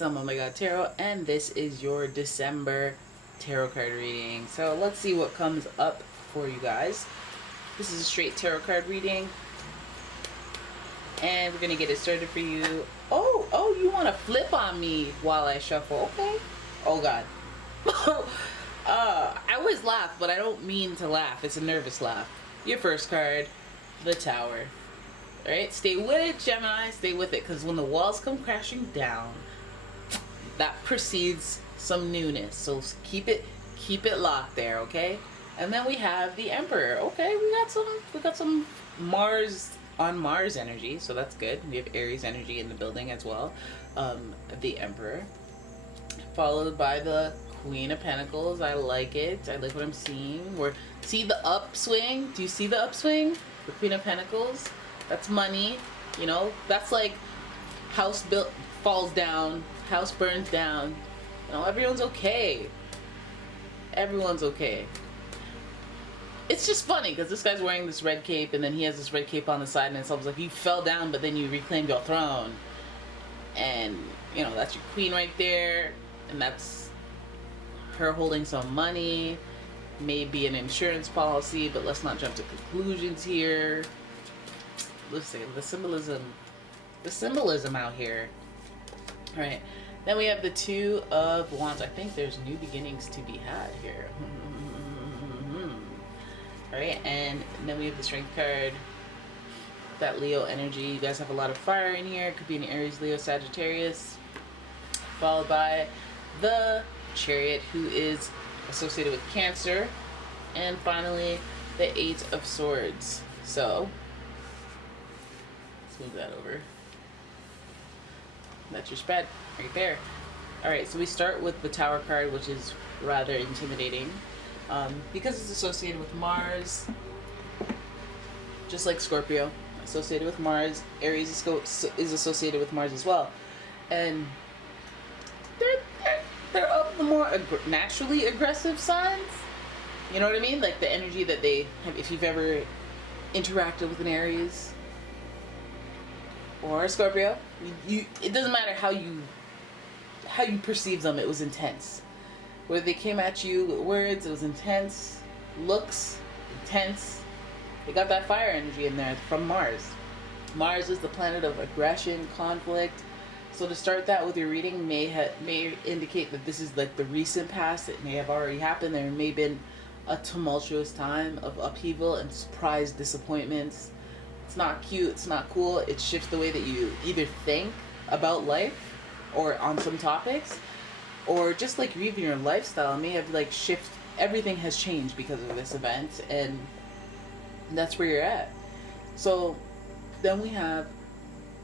it's umomgtarot, and this is your December tarot card reading. So let's see what comes up for you guys. This is a straight tarot card reading, and we're gonna get it started for you. Oh, you want to flip on me while I shuffle? Okay. Oh God. I always laugh, but I don't mean to laugh. It's a nervous laugh. Your first card, the Tower. All right, stay with it, Gemini. Stay with it, because when the walls come crashing down, that precedes some newness. So keep it locked there, okay? And then we have the Emperor. Okay, we got some Mars on Mars energy, so that's good. We have Aries energy in the building as well. The Emperor, followed by the Queen of Pentacles. I like it. I like what I'm seeing. See the upswing? Do you see the upswing? The Queen of Pentacles. That's money. You know, that's like house built falls down, house burns down. You know, everyone's okay. Everyone's okay. It's just funny because this guy's wearing this red cape, and then he has this red cape on the side, and it's almost like you fell down, but then you reclaimed your throne. And you know, that's your queen right there, and that's her holding some money, maybe an insurance policy, but let's not jump to conclusions here. Let's see the symbolism out here. All right, then we have the Two of Wands. I think there's new beginnings to be had here. All right, and then we have the Strength card. That Leo energy. You guys have a lot of fire in here. It could be an Aries, Leo, Sagittarius. Followed by the Chariot, who is associated with Cancer. And finally, the Eight of Swords. So, let's move that over. That's your spread right there. Alright, so we start with the Tower card, which is rather intimidating. Because it's associated with Mars, just like Scorpio, associated with Mars. Aries is associated with Mars as well. And they're of the more naturally aggressive signs. You know what I mean? Like the energy that they have. If you've ever interacted with an Aries or a Scorpio, it doesn't matter how you perceive them. It was intense. Whether they came at you with words, it was intense. Looks, intense. They got that fire energy in there from Mars. Mars is the planet of aggression, conflict. So to start that with your reading may indicate that this is like the recent past. It may have already happened. There may have been a tumultuous time of upheaval and surprise disappointments. It's not cute. It's not cool. It shifts the way that you either think about life or on some topics, or just like even your lifestyle may have like shift. Everything has changed because of this event, and that's where you're at. So then we have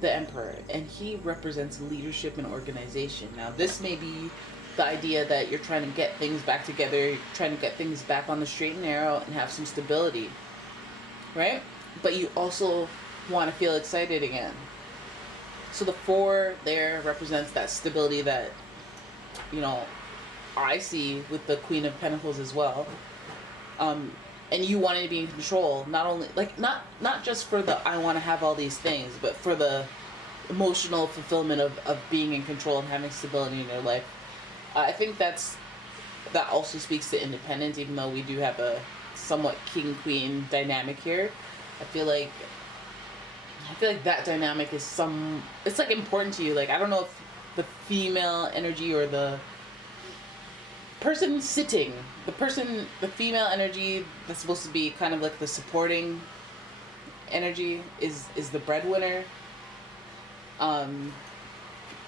the Emperor, and he represents leadership and organization. Now this may be the idea that you're trying to get things back together, you're trying to get things back on the straight and narrow and have some stability, right? But you also want to feel excited again. So the 4 there represents that stability that, you know, I see with the Queen of Pentacles as well. And you wanting to be in control, not only like not just for the I want to have all these things, but for the emotional fulfillment of being in control and having stability in your life. I think that also speaks to independence, even though we do have a somewhat king-queen dynamic here. I feel like that dynamic is it's like important to you. Like, I don't know if the female energy or the person sitting, the female energy that's supposed to be kind of like the supporting energy is the breadwinner.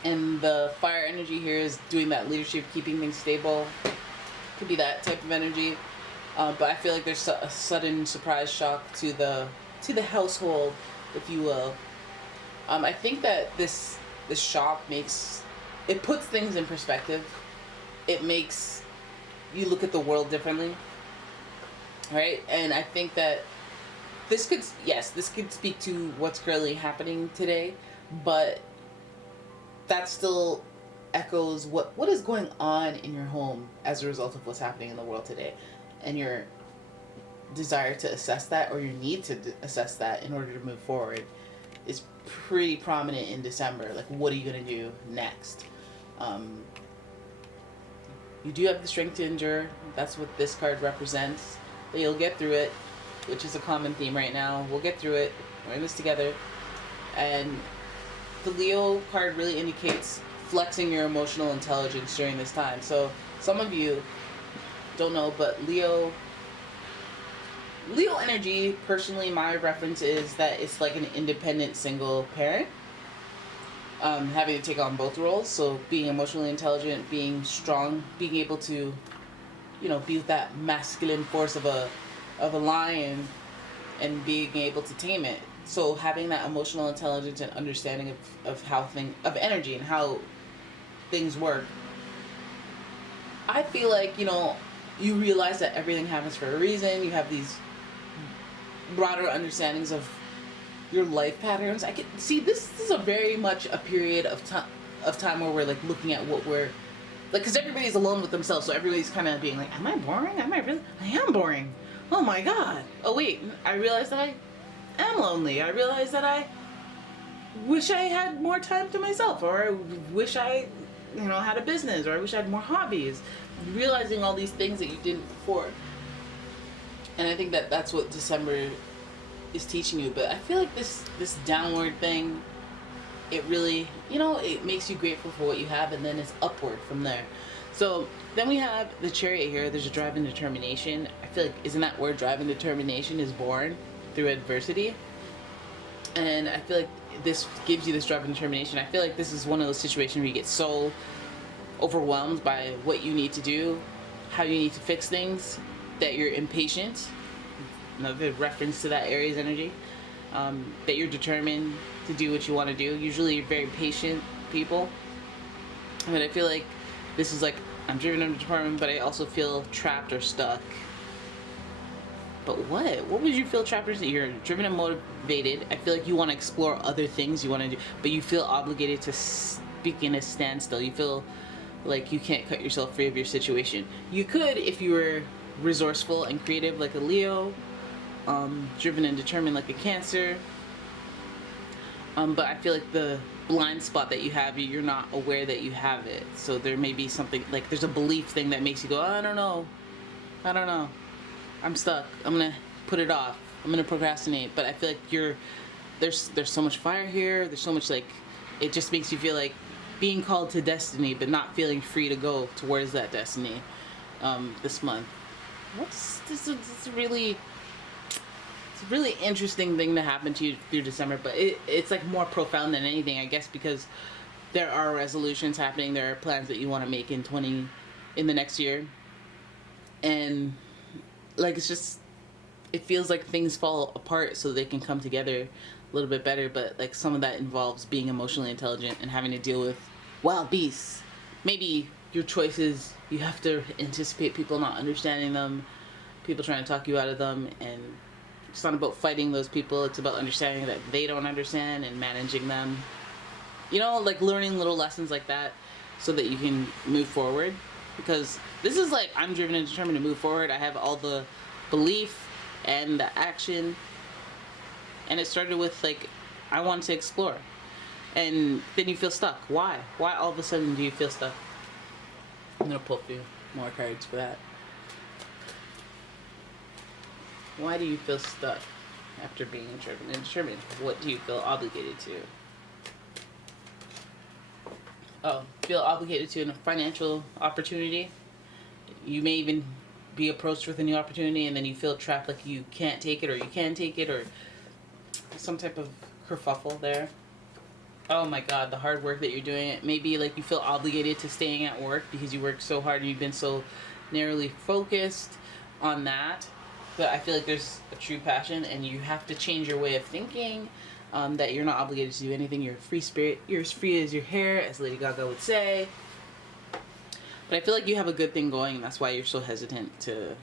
And the fire energy here is doing that leadership, keeping things stable. Could be that type of energy. But I feel like there's a sudden surprise shock to the household, if you will. I think that this shock puts things in perspective. It makes you look at the world differently, right? And I think that this could speak to what's currently happening today, but that still echoes what is going on in your home as a result of what's happening in the world today, and your desire to assess that, or your need to assess that in order to move forward, is pretty prominent in December. Like, what are you going to do next? Um, you do have the strength to endure. That's what this card represents. That you'll get through it, which is a common theme right now. We'll get through it. We're in this together. And the Leo card really indicates flexing your emotional intelligence during this time. So some of you don't know, but Leo energy, personally, my reference is that it's like an independent single parent, having to take on both roles. So being emotionally intelligent, being strong, being able to, be that masculine force of a lion, and being able to tame it. So having that emotional intelligence and understanding of of energy and how things work. I feel like, you realize that everything happens for a reason. You have these broader understandings of your life patterns. I can see this is a very much a period of time where we're like looking at what we're like, because everybody's alone with themselves, so everybody's kind of being like, am I boring? Am I really? I am boring. Oh my god. Oh wait, I realized that I am lonely. I realized that I wish I had more time to myself, or I wish I had a business, or I wish I had more hobbies. Realizing all these things that you didn't before. And I think that that's what December is teaching you. But I feel like this downward thing, it really, it makes you grateful for what you have, and then it's upward from there. So then we have the Chariot here. There's a drive and determination. I feel like, isn't that where drive and determination is born? Through adversity. And I feel like this gives you this drive and determination. I feel like this is one of those situations where you get so overwhelmed by what you need to do, how you need to fix things, that you're impatient. Another reference to that Aries energy. That you're determined to do what you want to do. Usually you're very patient people. But I feel like this is like, I'm driven and determined, but I also feel trapped or stuck. But what? What would you feel trapped or stuck? You're driven and motivated. I feel like you want to explore other things you want to do, but you feel obligated to speak in a standstill. You feel like you can't cut yourself free of your situation. You could if you were resourceful and creative like a Leo, driven and determined like a Cancer. But I feel like the blind spot that you have, you're not aware that you have it. So there may be something, like there's a belief thing that makes you go, I don't know. I'm stuck. I'm going to put it off. I'm going to procrastinate. But I feel like there's so much fire here. There's so much, like, it just makes you feel like being called to destiny, but not feeling free to go towards that destiny this month. It's a really interesting thing to happen to you through December, but it's like more profound than anything, I guess, because there are resolutions happening. There are plans that you want to make in the next year, and like it feels like things fall apart so they can come together a little bit better. But like some of that involves being emotionally intelligent and having to deal with wild beasts. Maybe your choices, you have to anticipate people not understanding them, people trying to talk you out of them, and it's not about fighting those people. It's about understanding that they don't understand and managing them. Like learning little lessons like that so that you can move forward. Because this is like, I'm driven and determined to move forward. I have all the belief and the action. And it started with like, I wanted to explore. And then you feel stuck. Why? Why all of a sudden do you feel stuck? I'm going to pull a few more cards for that. Why do you feel stuck after being driven and determined? What do you feel obligated to? Oh, feel obligated to a financial opportunity. You may even be approached with a new opportunity and then you feel trapped, like you can't take it, or you can take it, or some type of kerfuffle there. Oh my god, the hard work that you're doing. It may be like you feel obligated to staying at work because you work so hard and you've been so narrowly focused on that. But I feel like there's a true passion and you have to change your way of thinking, that you're not obligated to do anything. You're a free spirit. You're as free as your hair, as Lady Gaga would say. But I feel like you have a good thing going, and that's why you're so hesitant to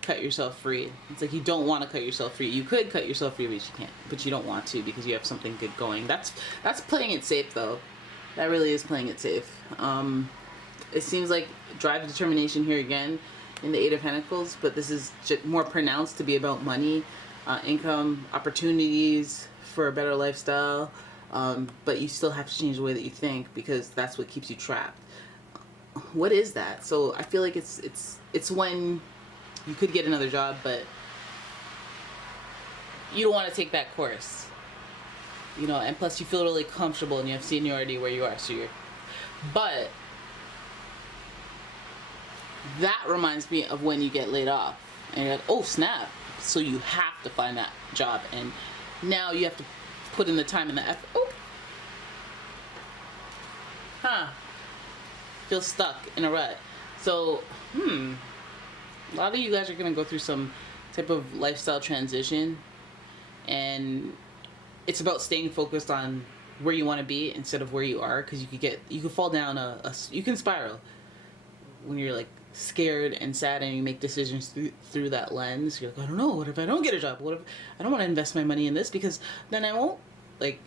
cut yourself free. It's like you don't want to cut yourself free. You could cut yourself free, but you can't. But you don't want to because you have something good going. That's playing it safe, though. That really is playing it safe. It seems like drive and determination here again in the Eight of Pentacles, but this is more pronounced to be about money, income, opportunities for a better lifestyle, but you still have to change the way that you think because that's what keeps you trapped. What is that? So I feel like it's when you could get another job, but you don't want to take that course, you know, and plus you feel really comfortable and you have seniority where you are, so you're, but that reminds me of when you get laid off and you're like, oh snap, so you have to find that job, and now you have to put in the time and the effort. Oh, feel stuck in a rut. So a lot of you guys are going to go through some type of lifestyle transition, and it's about staying focused on where you want to be instead of where you are, because you could fall down you can spiral when you're like scared and sad and you make decisions through that lens. You're like, I don't know, what if I don't get a job? What if I don't want to invest my money in this because then I won't, like,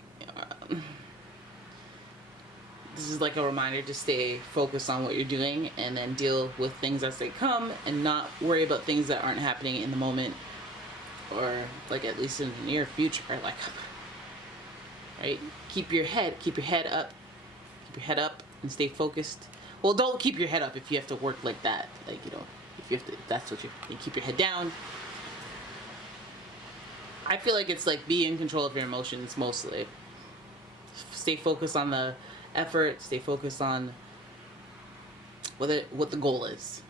this is like a reminder to stay focused on what you're doing and then deal with things as they come and not worry about things that aren't happening in the moment, or like at least in the near future. Like, right? Keep your head up and stay focused. Well, don't keep your head up if you have to work like that. Like, you know, if you have to, that's what you keep your head down. I feel like it's like be in control of your emotions mostly. Stay focused on the effort, stay focused on what the goal is.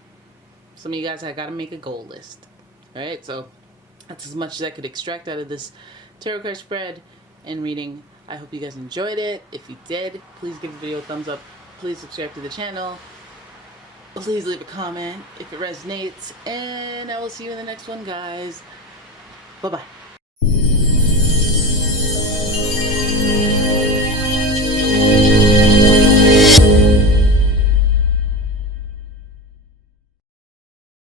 Some of you guys have got to make a goal list. Alright, so that's as much as I could extract out of this tarot card spread and reading. I hope you guys enjoyed it. If you did, please give the video a thumbs up. Please subscribe to the channel. Please leave a comment if it resonates. And I will see you in the next one, guys. Bye-bye.